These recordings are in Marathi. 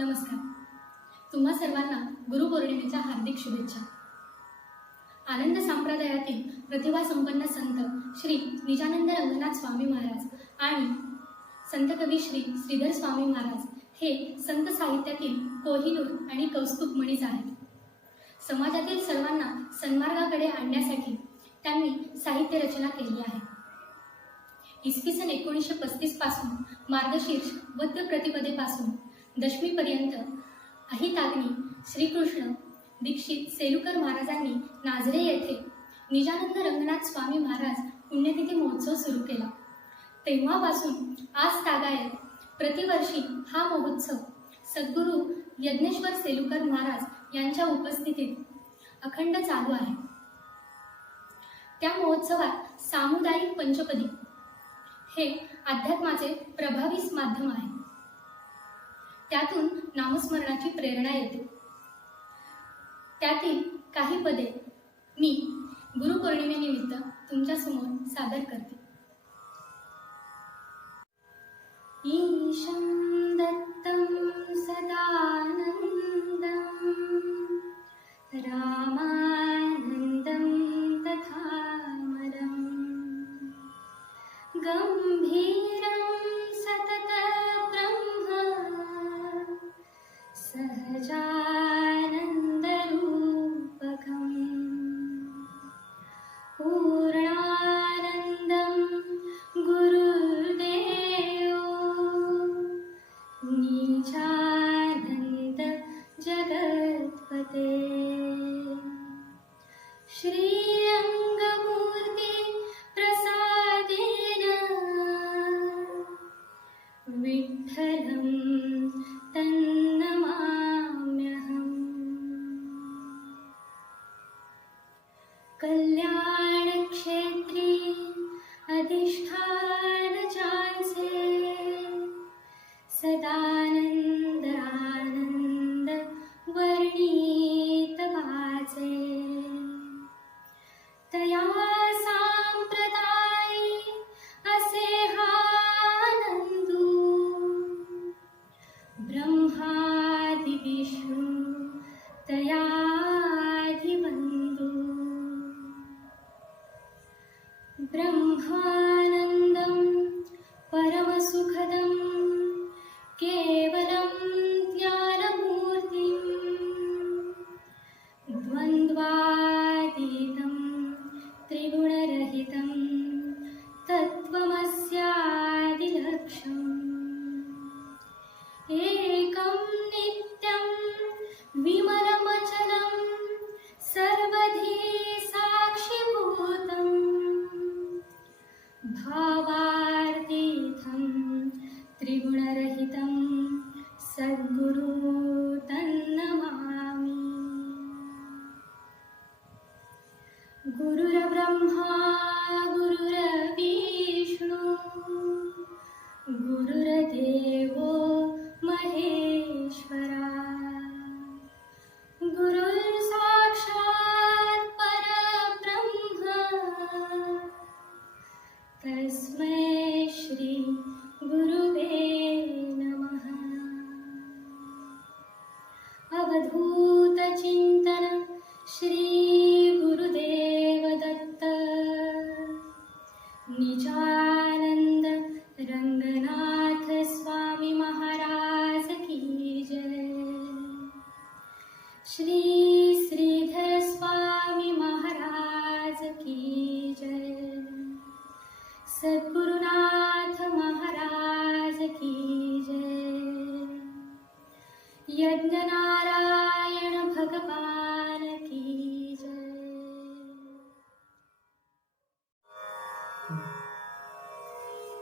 नमस्कार. तुम्हा सर्वांना गुरुपौर्णिमेच्या हार्दिक शुभेच्छा. आनंद संप्रदायातील प्रतिभा संपन्न संत श्री निजानंद रंगनाथ स्वामी महाराज आणि संत कवी श्री श्रीधर स्वामी महाराज हे संत साहित्यातील कोहिनूर आणि कौस्तुभ मणीच आहेत. समाजातील सर्वांना सन्मार्गाकडे आणण्यासाठी त्यांनी साहित्य रचना केली आहे. इसवी सन 1935 पासून मार्गशीर्ष वद्य प्रतिपदेपासून दशमीपर्यंत अहिताग्नी श्रीकृष्ण दीक्षित सेलुकर महाराजांनी नाझरे येथे निजानंद रंगनाथ स्वामी महाराज पुण्यतिथी महोत्सव सुरू केला. तेव्हापासून आज तागायत प्रतिवर्षी हा महोत्सव सद्गुरू यज्ञेश्वर सेलुकर महाराज यांच्या उपस्थितीत अखंड चालू आहे. त्या महोत्सवात सामुदायिक पंचपदी हे अध्यात्माचे प्रभावी माध्यम आहे. त्यातून नामस्मरणाची प्रेरणा येते. त्यातील काही पदे मी गुरुपौर्णिमेनिमित्त तुमच्यासमोर सादर करते. ईशं दत्तं सदानन्दं रामानन्दं तथामरं गम्भीरं सततब्रह्म सहजानन्दरूपकम् पूर्णानन्दं गुरुर्देवो निजानन्द जगत्पते श्रीरङ्गमूर्ति प्रसादेन विठ्ठलं तन्नमाम्यहम्. कल्याणक्षेत्री अधिष्ठान चांसे सदानंद आनंद वर्णित वाचे तया सांप्रदायी असे हानंदू ब्रह्मादि विष्णू तयाधिवंदू ब्रह्मानंदं परमसुखदं केवलं ज्ञानमूर्तिं द्वन्द्वातीतं त्रिगुणरहितं तत्त्वमस्यादिलक्ष्यम् एकं नित्यं विमलमचलं सर्वधी साक्षिभूतं भावार्तीतं त्रिगुणरहितं सद्गुरु तन्नमामि. गुरुर्ब्रह्मा गुरुर्विष्णु गुरुर्देवो महेश्वरा गुरुर्साक्षात् परब्रह्म तस्मै श्री गुरुवे नमः. अवधूत चिंतन श्री गुरुदेव दत्त निजानंद रंगनाथ स्वामी महाराज की जय. श्री श्रीधर स्वामी महाराज की जय. सद्गुरुनाथ महाराज की जय. यज्ञनारायण भगवान की जय.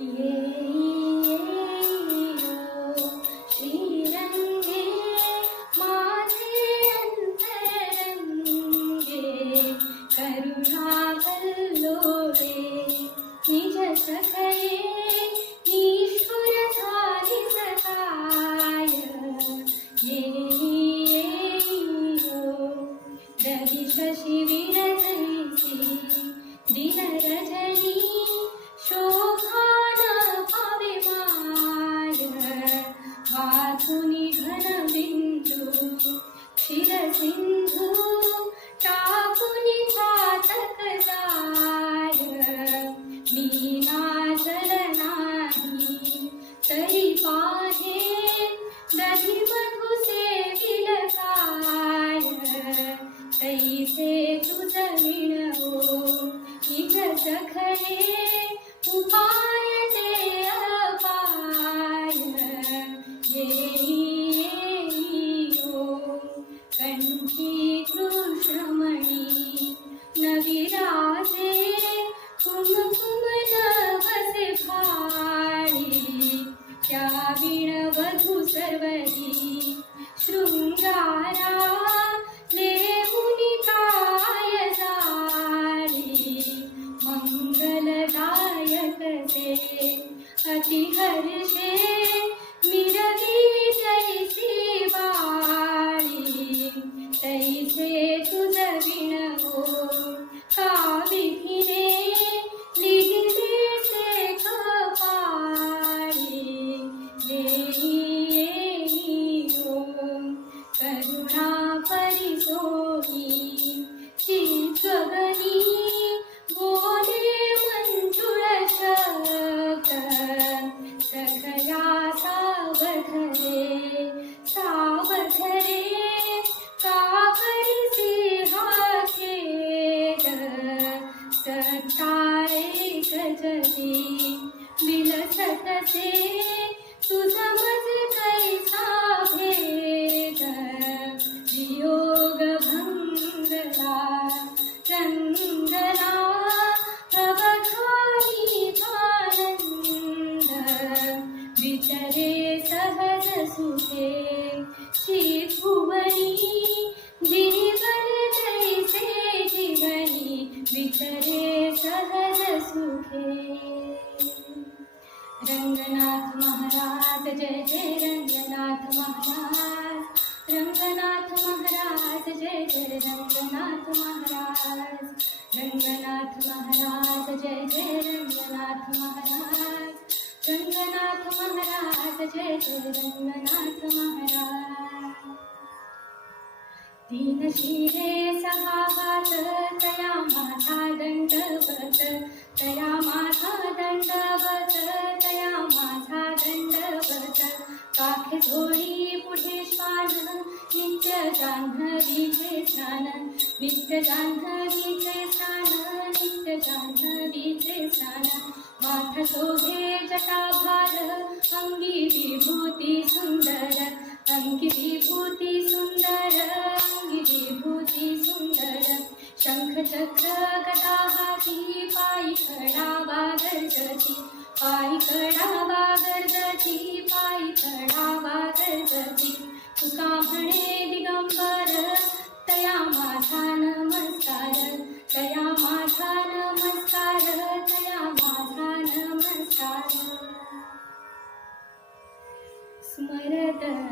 ये श्रीरंगे माझे अंतरंगे करुणावल्लोळे निज सखये ईश्वर झाली सहाय. रवि शशि विरजैसी दिन रजनी शोभान पावे माय वाचुनी घन तैसे तुझ विणवो निज सखये उपाय ते अपाय येई ओ कंठी कृष्णमणी न विराजे कुमकुम नभसे भाळी त्या विणवधू सर्वही शृंगारा लेहुनी काय जाळी मंगलदायक ते अतिहर्षे मिरवी जैसी बाळी तैसे तुझ विणवो काविधिने लिहिले से कपाळी येई ओ करुणा परिसोई चित्गगनी बोले मंजुळ शब्द सखया सावधरे सावधरे का करिसी हा खेद सत्ताळे गजरी विलसतसे तुझ मज कैसा भेद वियोग भंगला रंगला अवघानी आनंद विचरे सहज सुखे श्रीभुवनी जीवन तैसे जीवनी विचरे सहज सुखे रंगनाथ महाराज जय जय रंगनाथ महाराज रंगनाथ महाराज जय जय रंगनाथ महाराज रंगनाथ महाराज जय जय रंगनाथ महाराज रंगनाथ महाराज जय जय रंगनाथ महाराज तीन शिरे सहा हात तया माझा दंडवत तया माझा दंडवत तया माझा दंडवत काखे झोळी पुढे श्वान नित्य जान्हवीचे स्नान नित्य जान्हवीचे स्नान नित्य जान्हवीचे स्नान माथ शोभे जटाभार अंगी विभूती सुंदर अंगी विभूती सुंदर अंगी विभूती सुंदर शंख चक्र गदा हाती पायी कडावा गर्जती पायी कडावा गर्जती पायी कडावा गर्जती तुका म्हणे दिगंबर तया माझा नमस्कार तया माझा नमस्कार तया माझा नमस्कार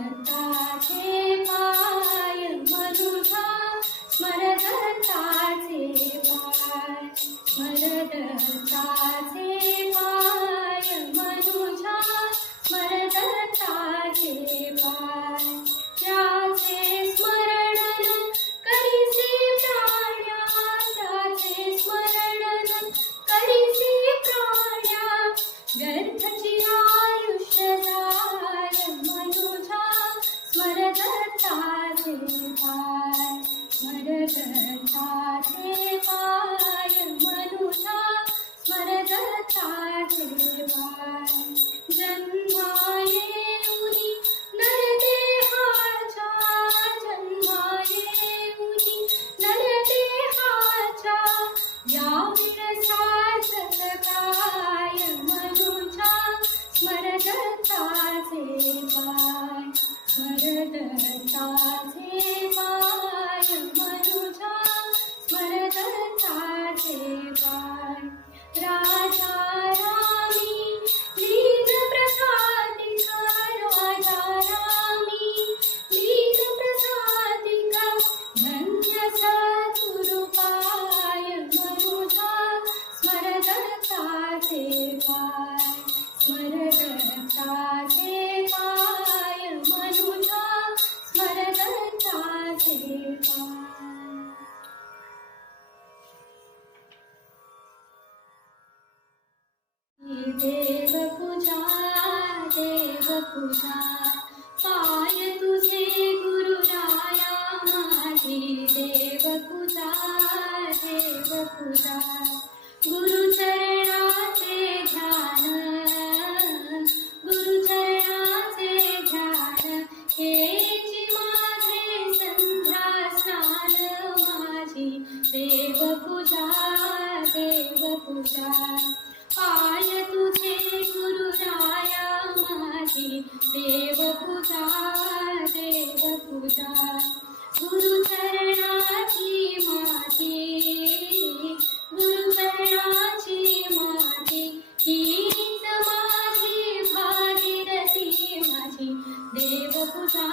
स्मरदत्ताचे पाय मधुझा स्मरदत्ताचे पाय स्मरदत्ताचे पाय मधुझा स्मरदत्ताचे पाय त्याचे स्मरणन करीसी प्राण्या त्याचे स्मरणन करीसी प्राण्या व्यर्थची आयुष्य जाय मनुजा स्मरदत्ताचे पाय स्मरदत्ताचे पाय मनुजा स्मरदत्ताचे पाय जन्माये उरी नरदेहाच्या जन्माये उरी नरदेहाच्या या विरसाच काय मनुजा स्मरदत्ताचे पाय स्मरदत्ताचे पाय मनुजा स्मरदत्ताचे पाय राजा रामी लीन प्रसादिका राजा रामी लीन प्रसादिका धन्य सद्गुरुपाय मनुजा स्मरदत्ताचे पाय स्मरदत्ताचे पाय मनुजा स्मरदत्ताचे पाय देव पूजा पाय तुझे गुरुराया माझी देव तुझा गुरुचरणाचे ध्यान गुरुचरणाचे ध्यान हेची माझे संध्या स्नान माझी देव पूजा पाय तुझे गुरुराया माझी देव पूजा गुरुचरणाची माती हीच माझी भागीरथी माझी देव पूजा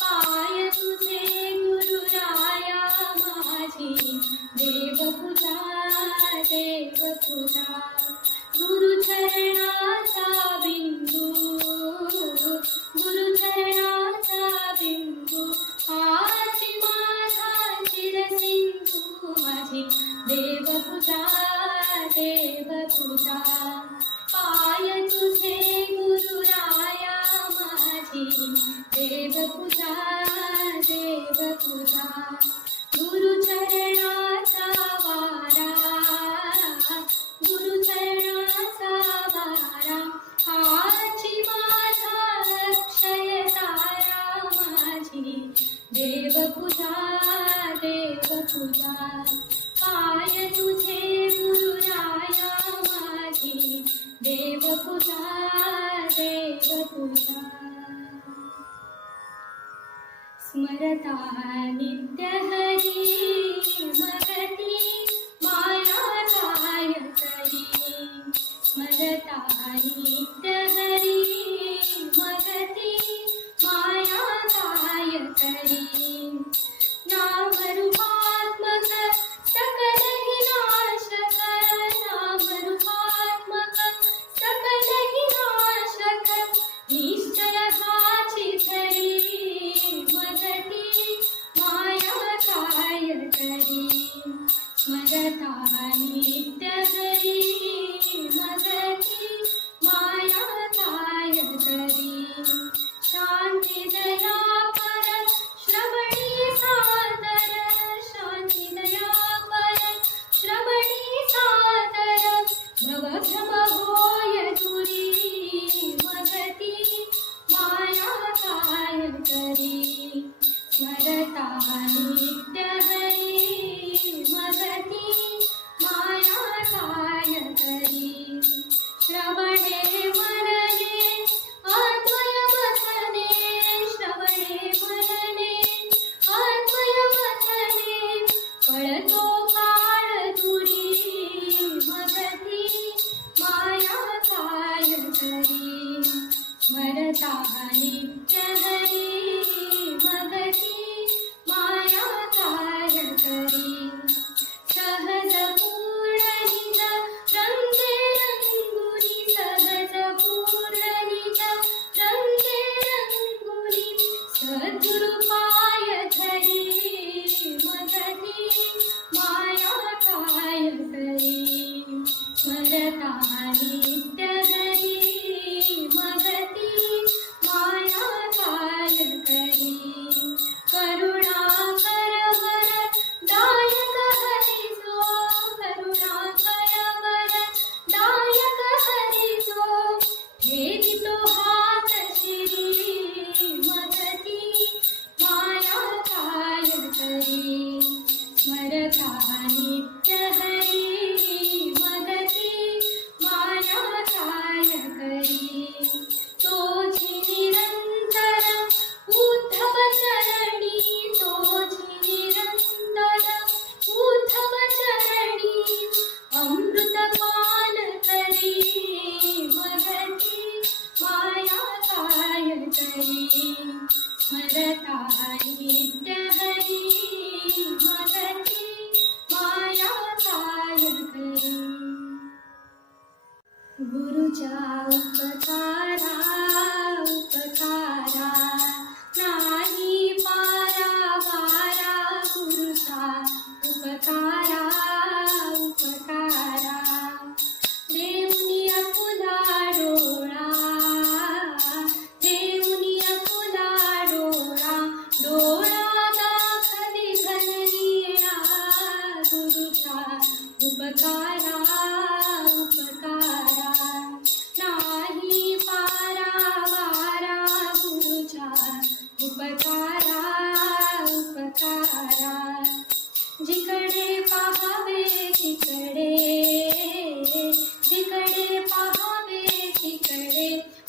पाय तुझे गुरुराया माझी देव पूजा गुरुचरणाचा बिंदू हाची माझा चिरसिंधू माझी देव पूजा पाय तुझे गुरुराया माझी देव पूजा गुरुचरणाचा वारा हाची माझा अक्षय तारा माझी देव पूजा पाय तुझे गुरुराया माझी देव पूजा स्मरता नित्य हरी मगती माया काय करी स्मरता नित्य हरी मगती माया काय करी नामरूपात्मक सकल हि नाशक नामरूपात्मक सकल हि नाशक निश्चय हाची धरी मगती माया काय करी स्मरता नित्य हरी मगती माया काय करी शांती दया पर श्रवणी सादर शांती दया पर श्रवणी सादर भवभ्रम होय दुरी मगती माया काय करी स्मरता नित्य हरी मगती माया काय करी श्रवणे मनने अद्वय मथने श्रवणे मनने अद्वय मथने पळतो काळ दुरी मगती माया काय करी स्मरता नित्य हरी मगती माया काय करी सहज पूर्ण निज रंगे रंगुली सहज पूर्ण निज रंगे रंगुली सद्गुरु पाय धरी मगती माया काय करी स्मरता नित्य हरी मगती माया काय करी करुणा करवर दायक हरी जो करुणा करवर दायक हरी जो ठेवितो हात शिरी मगती माया काय करी स्मरता नित्य हरी मगती माया काय करी तोची निरंतर उद्धव चरणी तोची निरंतर उद्धव चरणी अमृत पान करी मगती माया काय करी स्मरता नित्य हरी मगती माया काय करी गुरुच्या उपकारा नाही पारावारा गुरुचा उपकारा देऊनी अपुला डोळा उपकारा जिकडे पाहावे तिकडे जिकडे पाहावे तिकडे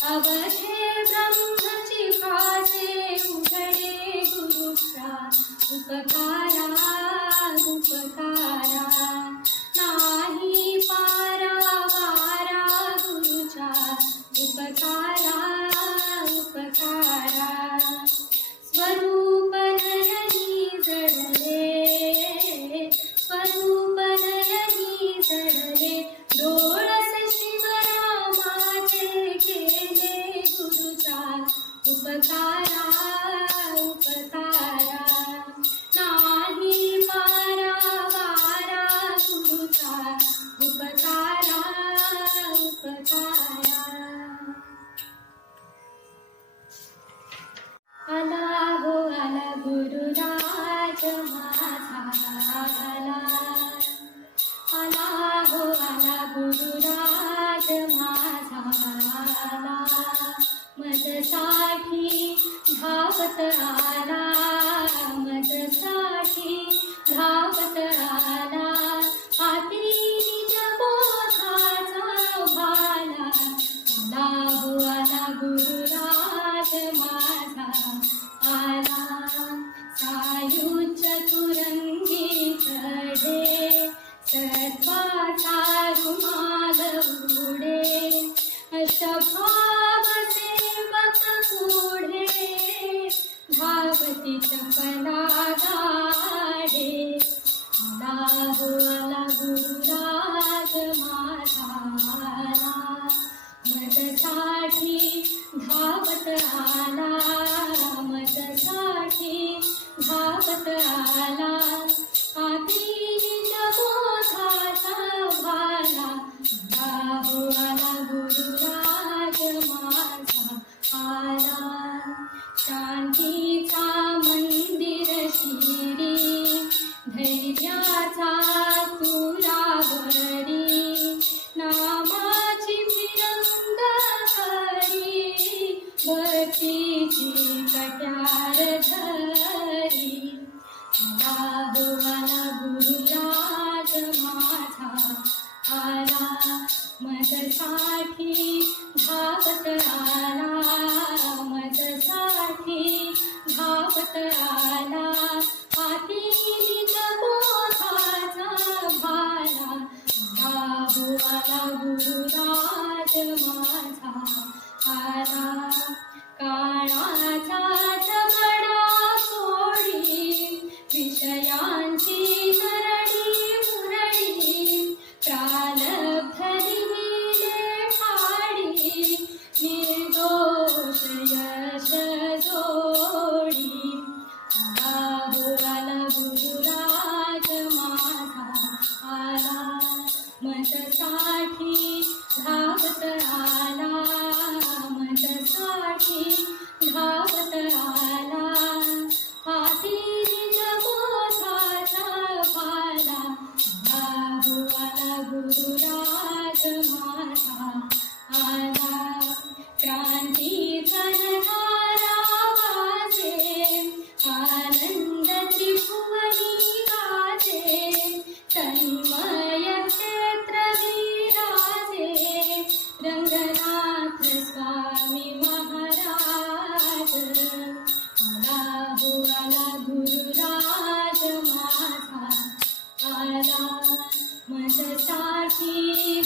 अवघे ब्रह्मची भासे उघडे गुरुचा उपकारा उपकारा नाही पारावारा गुरुचा उपकारा उपकारा स्वरूप नयनी जडले स्वरूप नयनी जडले डोळस शिवरामाचे केले गुरुचा उपकारा उपकारा नाही पारावारा गुरुचा उपकारा उपकारा आला हो आला गुरुराज माझा आला आला हो आला गुरुराज माझा आला मजसाठी धावत आला मजसाठी धावत आला हाती निज बोधाचा भाला आला हो आला गुरुराज माझा आला सायुज्य तुरंगी चढे सत्वाचा रुमाल उडे अशभाव सेवक पुढे धावती चपला गाडे आला हो आला गुरुराज माझा आला मजसाठी धावत आला मजसाठी धावत आला हाती निज बोधाचा भाला आला हो आला गुरुराज माझा आला शांतीचा मंदिर शिरी धैर्याचा तुरावरी नामाची फिरंग हरी भक्तीची कट्यार धरी आला हो आला गुरुराज माझा आला मजसाठी धावत आला मजसाठी धावत आला हाती निज बोधाचा भाला आला हो आला गुरुराज माझा आला काळाचा झगडा सोडी विषयांची नरडी मुरडी प्रारब्ध लिहिले ठाडी निर्दोष यश जोडी आला हो आला गुरुराज माझा आला मजसाठी धावत आला मजसाठी धावत आला हाती निज बोधाचा भाला आला हो आला गुरुराज माझा आला क्रांती जनधारा वाजे आनंद त्रिभुवनी गाजे तन्मय क्षेत्र विराजे रंगनाथ स्वामी महाराज आला हो आला गुरुराज माझा आला मजसाठी